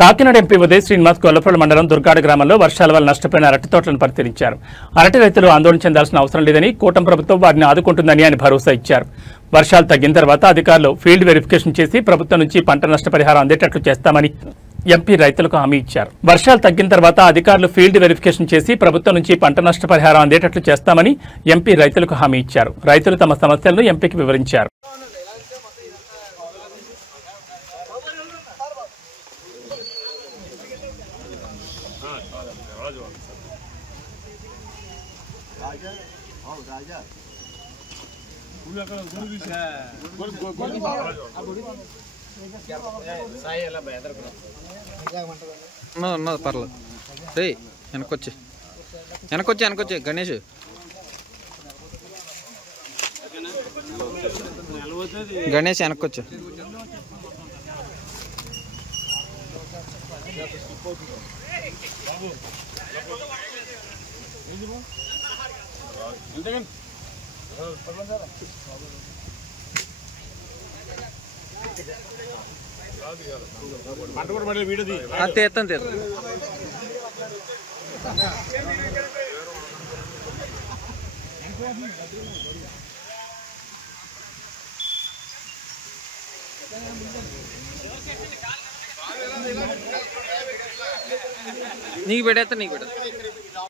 Kakinada MP Uday Srinivas Gollapalli మండలం దుర్గాడ గ్రామంలో వర్షాల వల్ల నష్టపోయిన అరటి తోటలను పరిశీలించారు. అరటి రైతులు ఆందోళన చెందాల్సిన అవసరం లేదని, కూటమి ప్రభుత్వం వారిని ఆదుకుంటుందని ఆయన భరోసా ఇచ్చారు. వర్షాలు తగ్గిన తర్వాత అధికారులు ఫీల్డ్ వెరిఫికేషన్ చేసి ప్రభుత్వం నుంచి పంట నష్టపరిహారం అందేటట్లు చేస్తామని ఎంపీ రైతులకు హామీ ఇచ్చారు. వర్షాలు తగ్గిన తర్వాత అధికారులు ఫీల్డ్ వెరిఫికేషన్ చేసి ప్రభుత్వం నుంచి పంట నష్టపరిహారం అందేటట్లు చేస్తామని ఎంపీ రైతులకు హామీ ఇచ్చారు. రైతులు తమ సమస్యలను ఎంపీకి వివరించారు. పర్లేదు రే వెనకొచ్చి వెనకొచ్చి వెనకొచ్చి గణేష్ గణేష్ వెనకొచ్చు. తీస్తాను తీస్తాను. నీకు పెట్టేస్తా నీకు పెట్టేస్తా.